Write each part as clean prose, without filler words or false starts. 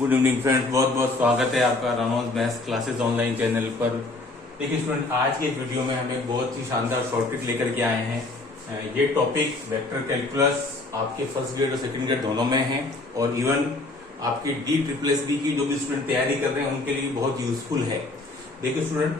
Good evening friends, बहुत बहुत स्वागत है आपका रनौज मैथ्स क्लासेस ऑनलाइन चैनल पर। देखिए स्टूडेंट, आज की इस वीडियो में हम एक बहुत ही शानदार शॉर्टकट लेकर के आए हैं। ये टॉपिक वेक्टर कैलकुलस आपके फर्स्ट ग्रेड और सेकंड ग्रेड दोनों में है और इवन आपकी D++B की जो भी स्टूडेंट तैयारी कर रहे हैं उनके लिए बहुत यूजफुल है। देखिए स्टूडेंट,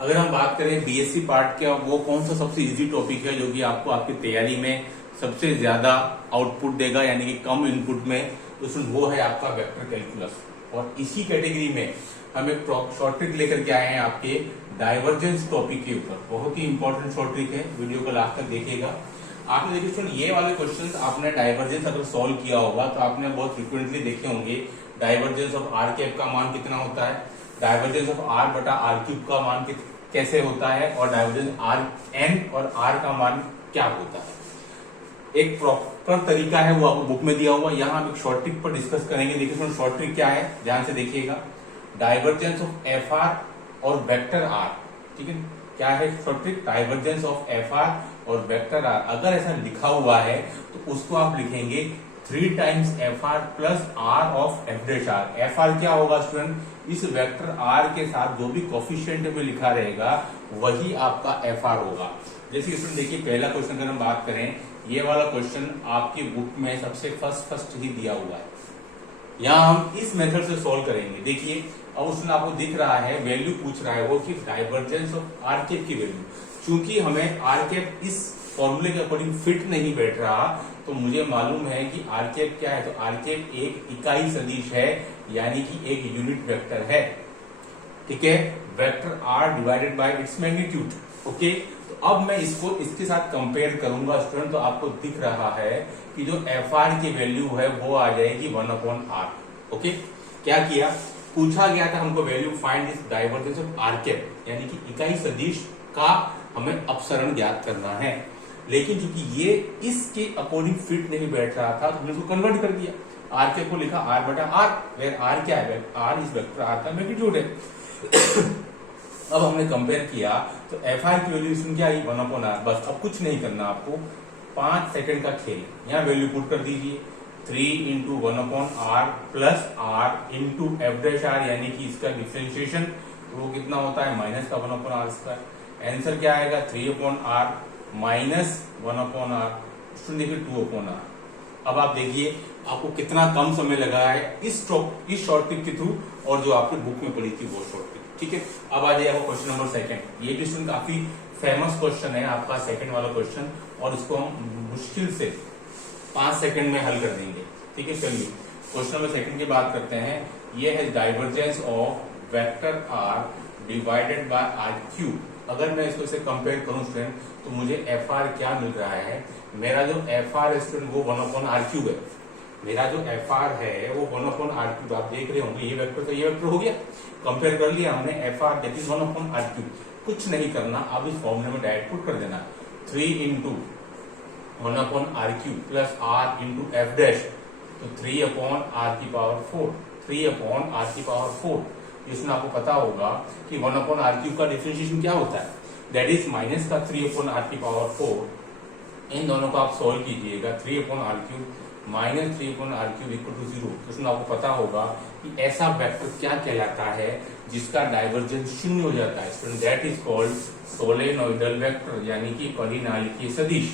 अगर हम बात करें बीएससी पार्ट का, वो कौन सा सबसे इजी टॉपिक है जो कि आपको आपकी तैयारी में सबसे ज्यादा आउटपुट देगा, यानी कि कम इनपुट में, तो वो है आपका वेक्टर कैलकुलस। और इसी कैटेगरी में हम एक शॉर्ट ट्रिक लेकर के आए हैं आपके डाइवर्जेंस टॉपिक के ऊपर। बहुत ही इंपॉर्टेंट शॉर्ट ट्रिक है, वीडियो को लास्ट तक देखिएगा। आपने देखिए स्टूडेंट, ये वाले क्वेश्चंस आपने डाइवर्जेंस अगर सॉल्व किया होगा तो आपने बहुत फ्रिक्वेंटली देखे होंगे। डाइवर्जेंस ऑफ आर कैप का मान कितना होता है, डाइवर्जेंस ऑफ आर बटा आर क्यूब का मान कैसे होता है, और डाइवर्जेंस आर एन और आर का मान क्या होता है। एक प्रॉपर तरीका है, वो आपको बुक में दिया हुआ। यहाँ हम एक शॉर्ट ट्रिक पर डिस्कस करेंगे। देखिए शॉर्ट ट्रिक क्या है, ध्यान से देखिएगा। डाइवर्जेंस ऑफ एफ आर और वेक्टर आर, ठीक है। क्या है short trick, divergence of F R और वेक्टर आर। अगर ऐसा लिखा हुआ है तो उसको आप लिखेंगे 3 times F R plus R of F dash R. F R क्या होगा स्टूडेंट, इस वेक्टर आर के साथ जो भी कोफिशिएंट में लिखा रहेगा वही आपका एफ आर होगा। जैसे स्टूडेंट देखिए, पहला क्वेश्चन अगर हम बात करें, ये वाला क्वेश्चन आपकी बुक में सबसे फर्स्ट ही दिया हुआ है। यहाँ हम इस मेथड से सॉल्व करेंगे। देखिए अब उसमें आपको दिख रहा है, वैल्यू पूछ रहा है वो कि डाइवर्जेंस ऑफ आर कैप की वैल्यू। चूंकि हमें आर कैप इस फॉर्मूले के अकॉर्डिंग फिट नहीं बैठ रहा, तो मुझे मालूम है कि आर कैप क्या है, तो आर कैप एक इकाई सदिश है, यानी कि एक यूनिट वेक्टर है, ठीक है। Vector R divided by its magnitude, okay. तो अब मैं इसको इसके साथ कंपेयर करूंगा स्टूडेंट, तो आपको दिख रहा है कि जो एफ आर की वैल्यू है वो आ जाएगी 1/r, ओके। क्या किया, पूछा गया था हमको value find this divergence of R cap, यानी कि इकाई सदिश का हमें अपसरण ज्ञात करना है। लेकिन चूंकि ये इसके अकॉर्डिंग फिट नहीं बैठ रहा था, तो हमने इसको कन्वर्ट कर दिया। आर कैप को लिखा आर बटा आर, वेयर आर क्या है, आर इस वेक्टर आर का मैग्नीट्यूड है। अब हमने कंपेयर किया तो एफ आर की वैल्यू इसमें क्या आई, 1/r। बस अब कुछ नहीं करना आपको, 5 सेकंड का खेल। यहाँ वैल्यू पुट कर दीजिए, 3 into 1/r plus r into F dash R, यानी कि इसका डिफ्रेंशिएशन वो कितना होता है, माइनस का 1/r²। आंसर क्या आएगा, 3/r माइनस 1/r। देखिए 2/r। अब आप देखिए आपको कितना कम समय लगा है इस शॉर्ट ट्रिक के थ्रू, और जो आपकी बुक में पड़ी थी वो शॉर्ट ट्रिक, ठीक है। अब आ जाएगा क्वेश्चन नंबर सेकंड। ये क्वेश्चन काफी फेमस क्वेश्चन है आपका, सेकंड वाला क्वेश्चन, और इसको हम मुश्किल से 5 सेकंड में हल कर देंगे, ठीक है। चलिए क्वेश्चन नंबर सेकंड की बात करते हैं। ये है divergence of vector R divided by R cube. अगर मैं इसको से कंपेयर करूं स्टूडेंट, तो मुझे एफ आर क्या मिल रहा है, मेरा जो एफ आर है स्टूडेंट वो 1/r³ है। मेरा जो एफ आर है वो 1/r³। आप देख रहे होंगे ये वेक्टर तो ये वेक्टर हो गया, कंपेयर कर लिया हमने, F R that is 1/r³। कुछ नहीं करना, अब इस फॉर्मूले में डायरेक्ट पुट कर देना, 3 into 1/r³ plus r into F dash, तो 3/r⁴, 3/r⁴। इसमें आपको पता होगा कि 1/r³ का डिफरेंशिएशन क्या होता है, दैट इज माइनस का 3/r⁴। इन दोनों को आप सोल्व कीजिएगा, 3/r³ minus 3/r³ equal to 0। तो इसमें आपको पता होगा कि ऐसा वेक्टर क्या कहलाता है जिसका डाइवर्जेंस 0 हो जाता है, that is called solenoidal vector, यानी कि परिनालिकीय सदिश।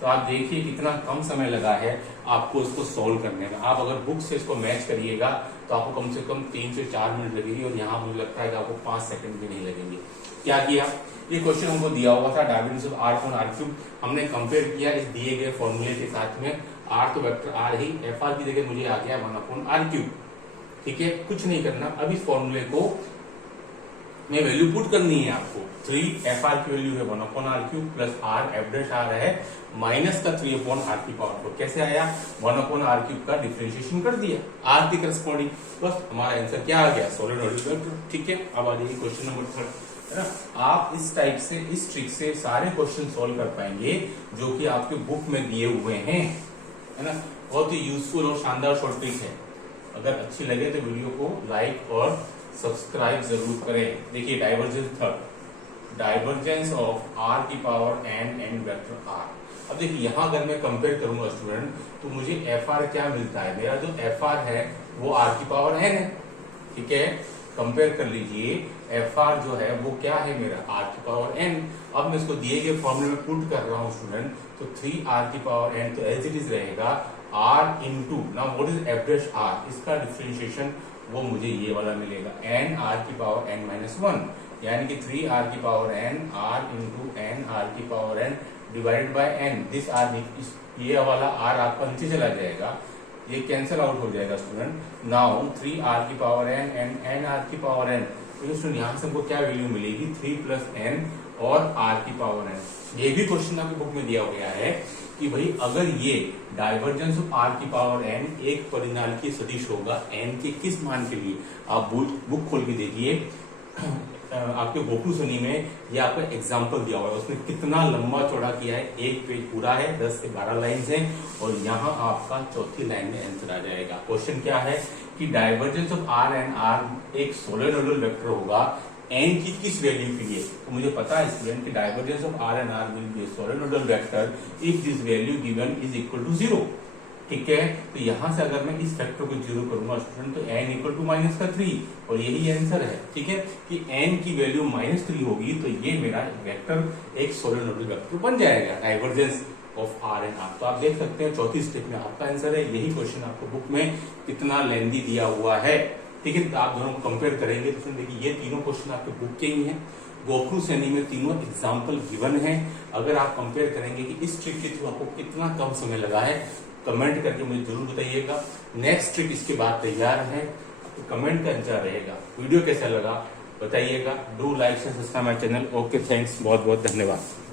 तो आप देखिए कितना कम समय लगा है आपको इसको सोल्व करने में। आप अगर बुक से इसको मैच करिएगा तो आपको कम से कम 3 से 4 मिनट लगेगी, और यहाँ मुझे लगता है कि आपको 5 सेकंड भी नहीं लगेंगे। क्या किया, ये क्वेश्चन हमको दिया हुआ था डाइवर्जेंस ऑफ r/r³। हमने कंपेयर किया इस दिए गए फॉर्मूले के साथ में, r तो वेक्टर r ही, एफ आर की जगह मुझे आ गया 1/r³, ठीक है। कुछ नहीं करना, अब इस फॉर्मूले को में वैल्यू पुट करनी है आपको। 3 एफ आर की वैल्यू है 1/r³ plus r F dash R है माइनस का 3/r⁴। कैसे आया, 1/r³ का डिफरेंशिएशन कर दिया r के करस्पॉन्डिंग, बस हमारा आंसर क्या आ गया, सोलेनोइडल वेक्टर, ठीक है। अब आ जाइए क्वेश्चन नंबर 3, है ना। आप इस टाइप से, इस ट्रिक से सारे क्वेश्चन सॉल्व कर पाएंगे जो कि आपके बुक में दिए हुए हैं, है ना। बहुत ही यूजफुल और शानदार शॉर्ट ट्रिक है। अगर अच्छी लगे तो वीडियो को लाइक और सब्सक्राइब जरूर करें। देखिए divergence third, divergence of r⁴ and vector r। अब देखिए यहाँ अगर मैं कंपेयर करूंगा स्टूडेंट, तो मुझे एफ आर क्या मिलता है, मेरा जो एफ आर है वो आर की पावर एन है, ठीक है। कंपेयर कर लीजिए, एफ आर जो है वो क्या है मेरा आर की पावर एन। अब मैं इसको दिए गए फॉर्मूले में पुट कर रहा हूँ स्टूडेंट, तो 3 आर की पावर एन, तो एज इट इज रहेगा R into, now what is F dash R, इसका डिफरेंशिएशन वो मुझे ये वाला मिलेगा, एन आर की पावर एन माइनस 1, यानी कि 3 आर की power N R into N R की power N divided by N. This R, ये वाला आर आपका नीचे चला जाएगा, ये कैंसिल आउट हो जाएगा स्टूडेंट। नाउ 3 आर की power N and N R की पावर एन, तो स्टूडेंट यहाँ से हमको क्या वैल्यू मिलेगी, 3 प्लस एन और आर की पावर एन। ये भी क्वेश्चन आपकी बुक में दिया गया है कि भाई अगर ये डाइवर्जेंस ऑफ आर की पावर एन एक परिणामी सदिश होगा एन के किस मान के लिए, आप बुक खोल के देखिए, आपके गोकू शनि में ये आपका एग्जाम्पल दिया हुआ है, उसने कितना लंबा चौड़ा किया है, एक पेज पूरा है, 10 से 12 लाइन है, और यहाँ आपका चौथी लाइन में आंसर आ जाएगा। क्वेश्चन क्या है कि divergence of r and r एक सोलेनोइडल वेक्टर होगा एन की किस वैल्यू के लिए, तो मुझे पता है स्टूडेंट कि divergence of r and r will be solenoidal vector if this value given is equal to 0, ठीक है। तो यहां से अगर मैं इस फैक्टर को 0 करूंगा स्टूडेंट, तो n इक्वल टू माइनस का 3, और यही आंसर है, ठीक है, कि n की वैल्यू -3 होगी, तो ये मेरा वेक्टर एक सोलेनोइडल वेक्टर बन जाएगा, divergence of r and r. तो आप देख सकते हैं चौथी स्टेप में आपका आंसर है, यही क्वेश्चन आपको बुक में कितना लेंदी दिया हुआ है, ठीक है। तो आप दोनों को कंपेयर करेंगे तो देखिए ये तीनों क्वेश्चन आपके बुक के ही हैं, गोखरू श्रेणी में तीनों एग्जाम्पल गिवन है। अगर आप कंपेयर करेंगे कि इस ट्रिक के थ्रू आपको कितना कम समय लगा है, कमेंट करके मुझे जरूर बताइएगा। नेक्स्ट ट्रिक इसके बाद तैयार है, तो कमेंट का इंतजार रहेगा। वीडियो कैसा लगा बताइएगा, do like and subscribe my channel. Okay, thanks, बहुत बहुत धन्यवाद।